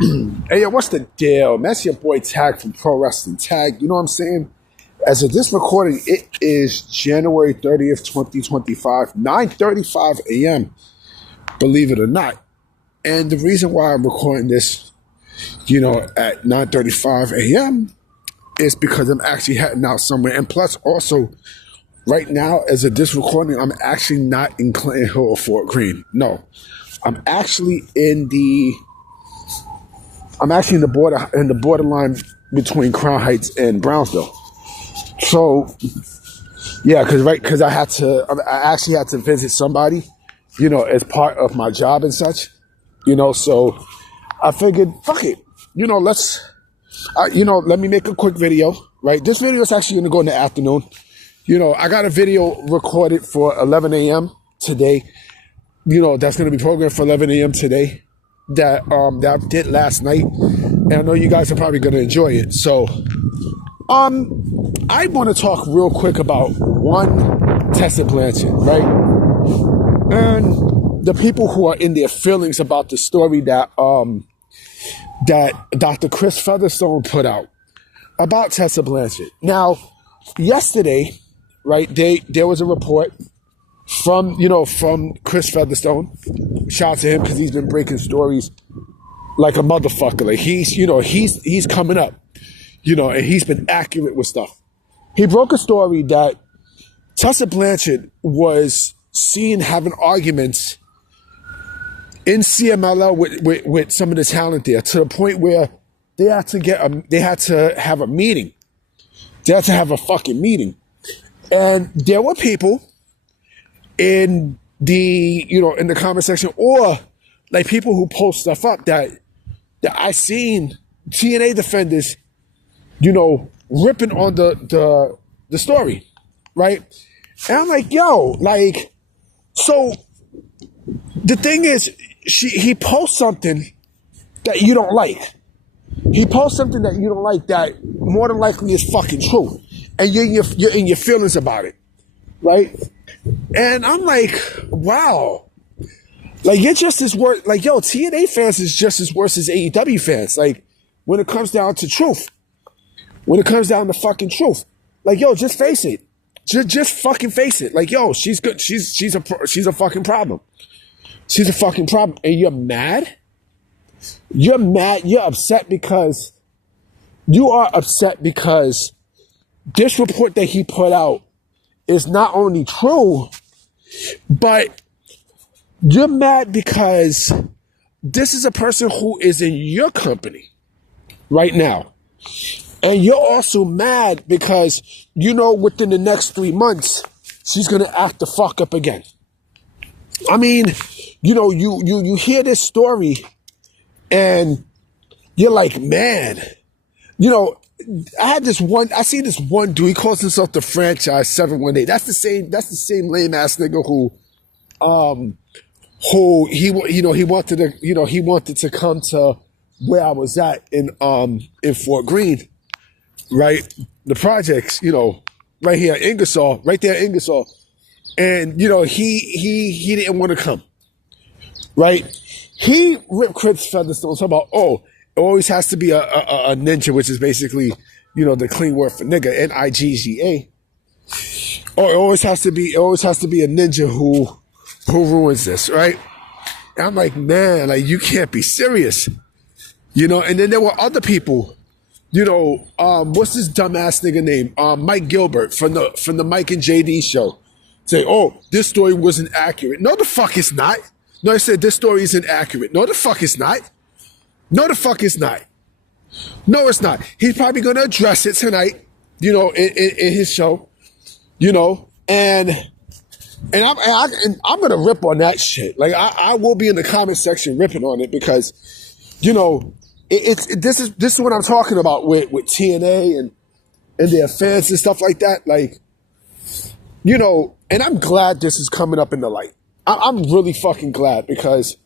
Hey, yo, what's the deal? That's your boy Tag from Pro Wrestling Tag. You know what I'm saying? As of this recording, it is January 30th, 2025, 9:35 a.m., believe it or not. And the reason why I'm recording this, at 9:35 a.m. is because I'm actually heading out somewhere. And plus, also, right now, as of this recording, I'm actually not in Clinton Hill or Fort Greene. No, I'm actually in the borderline between Crown Heights and Brownsville. So, yeah, because I actually had to visit somebody, as part of my job and such, so I figured, fuck it, let me make a quick video, right? This video is actually going to go in the afternoon. I got a video recorded for 11 a.m. today, that's going to be programmed for 11 a.m. today that I did last night. And I know you guys are probably going to enjoy it. So, I want to talk real quick about one Tessa Blanchard, right? And the people who are in their feelings about the story that Dr. Chris Featherstone put out about Tessa Blanchard. Now, yesterday, right, there was a report from Chris Featherstone. Shout out to him because he's been breaking stories like a motherfucker. Like he's coming up, and he's been accurate with stuff. He broke a story that Tessa Blanchard was seen having arguments in CMLL with some of the talent there, to the point where they had to have a meeting. They had to have a fucking meeting. And there were people in the comment section, or like people who post stuff up that I seen TNA defenders, ripping on the story, right? And I'm like, yo, like, so the thing is, he posts something that you don't like. He posts something that you don't like that more than likely is fucking true, and you're in your feelings about it, right? And I'm like, wow, like you're just as worse. Like, yo, TNA fans is just as worse as AEW fans. Like, when it comes down to truth, when it comes down to fucking truth, like, yo, just face it, just fucking face it. Like, yo, she's good. She's a fucking problem. She's a fucking problem, and you're mad. You're mad. You're upset because this report that he put out is not only true, but you're mad because this is a person who is in your company right now. And you're also mad because, within the next 3 months, she's going to act the fuck up again. I mean, you hear this story and you're like, man, I see this one dude, he calls himself the Franchise 718. That's the same lame ass nigga who he wanted to come to where I was at in Fort Greene, right? The projects, right here in Ingersoll, right there in Ingersoll. And, he didn't want to come, right? He ripped Chris Featherstone talking about, it always has to be a ninja, which is basically, the clean word for nigga, N-I-G-G-A. Or it always has to be a ninja who ruins this, right? And I'm like, man, like, you can't be serious, and then there were other people, what's this dumbass nigga name? Mike Gilbert from the Mike and JD show. Say, this story wasn't accurate. No, the fuck it's not. No, I said this story isn't accurate. No, the fuck it's not. No, the fuck it's not. No, it's not. He's probably going to address it tonight, in his show, and I'm going to rip on that shit. Like, I will be in the comment section ripping on it because, this is what I'm talking about with TNA and their fans and stuff like that. Like, and I'm glad this is coming up in the light. I'm really fucking glad because,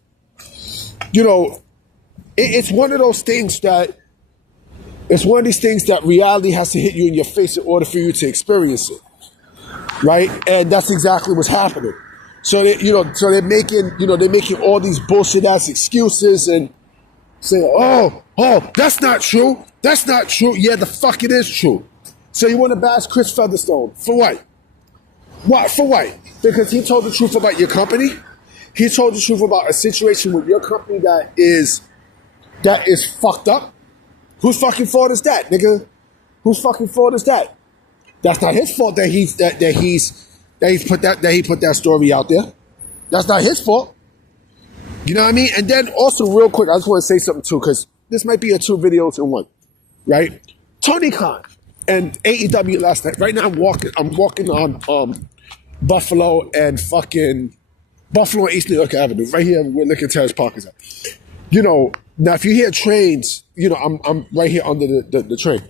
it's one of those things that, reality has to hit you in your face in order for you to experience it, right? And that's exactly what's happening. So they're making all these bullshit ass excuses and Say, oh, that's not true. That's not true. Yeah, the fuck it is true. So you want to bash Chris Featherstone. For what? What? For what? Because he told the truth about your company? He told the truth about a situation with your company that is fucked up? Whose fucking fault is that, nigga? Whose fucking fault is that? That's not his fault that he put that story out there. That's not his fault. You know what I mean? And then also real quick, I just want to say something too, because this might be a 2 videos in one, right? Tony Khan and AEW last night. Right now I'm walking on Buffalo and East New York Avenue. Right here where Lincoln Terrace Park is at. You know, now if you hear trains, you know, I'm right here under the train.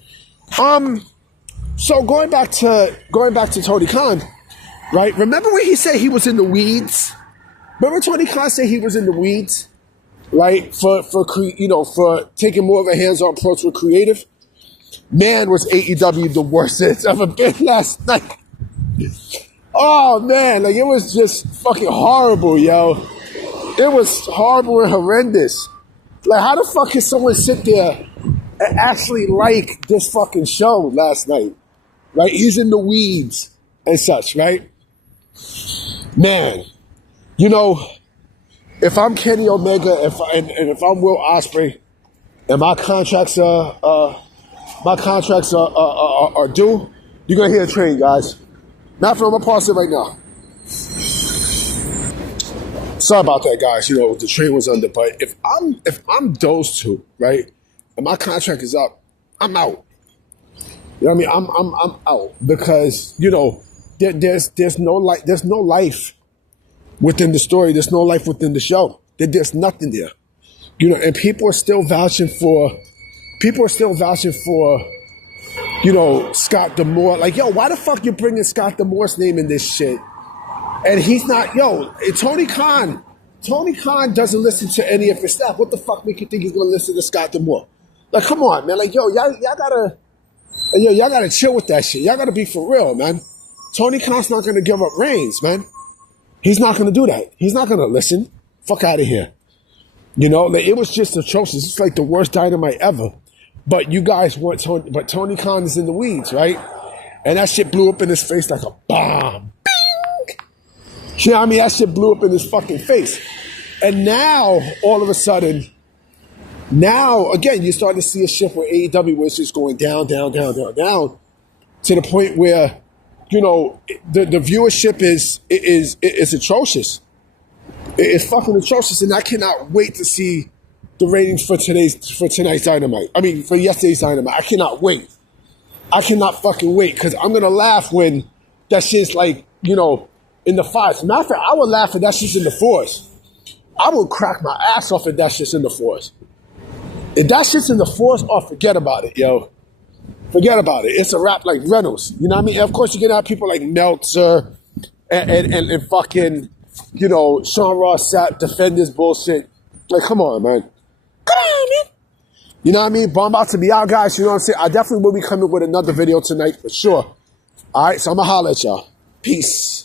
So going back to Tony Khan, right? Remember when he said he was in the weeds? Remember Tony Khan said he was in the weeds, right? For taking more of a hands-on approach with creative. Man, was AEW the worst it's ever been last night. Oh man, like it was just fucking horrible, yo. It was horrible and horrendous. Like how the fuck can someone sit there and actually like this fucking show last night? Right? He's in the weeds and such, right? Man. You know, if I'm Kenny Omega, if I'm Will Ospreay, and my contracts are due, you're gonna hear a train, guys. Not from a pause it right now. Sorry about that, guys. You know the train was under, but if I'm those two, right, and my contract is up, I'm out. You know what I mean? I'm out because you know there's no life within the story. There's no life within the show. There's nothing there. You know, and people are still vouching for, you know, Scott D'Amore. Like, yo, why the fuck you bringing Scott D'Amore's name in this shit? And he's not, Tony Khan doesn't listen to any of his staff. What the fuck make you think he's going to listen to Scott D'Amore? Like, come on, man. Like, y'all gotta chill with that shit. Y'all gotta be for real, man. Tony Khan's not going to give up reins, man. He's not going to do that. He's not going to listen. Fuck out of here. You know, like, it was just atrocious. It's like the worst Dynamite ever. But you guys want Tony, but Tony Khan is in the weeds, right? And that shit blew up in his face like a bomb. Bing! You know what I mean? That shit blew up in his fucking face. And now, all of a sudden, again, you're starting to see a shift where AEW was just going down, down, down, down, down, to the point where, you know, the viewership is atrocious. It's fucking atrocious, and I cannot wait to see the ratings for tonight's Dynamite. I mean, for yesterday's Dynamite. I cannot wait. I cannot fucking wait, because I'm going to laugh when that shit's like, you know, in the 5s. Matter of fact, I would laugh if that shit's in the 4s. I would crack my ass off if that shit's in the 4s. If that shit's in the 4s, oh, forget about it, yo. Forget about it. It's a rap like Reynolds. You know what I mean? And of course, you're going to have people like Meltzer and fucking, you know, Sean Ross Sapp defend this bullshit. Like, come on, man. Come on, man. You know what I mean? But I'm about to be out, guys. You know what I'm saying? I definitely will be coming with another video tonight for sure. All right, so I'm going to holler at y'all. Peace.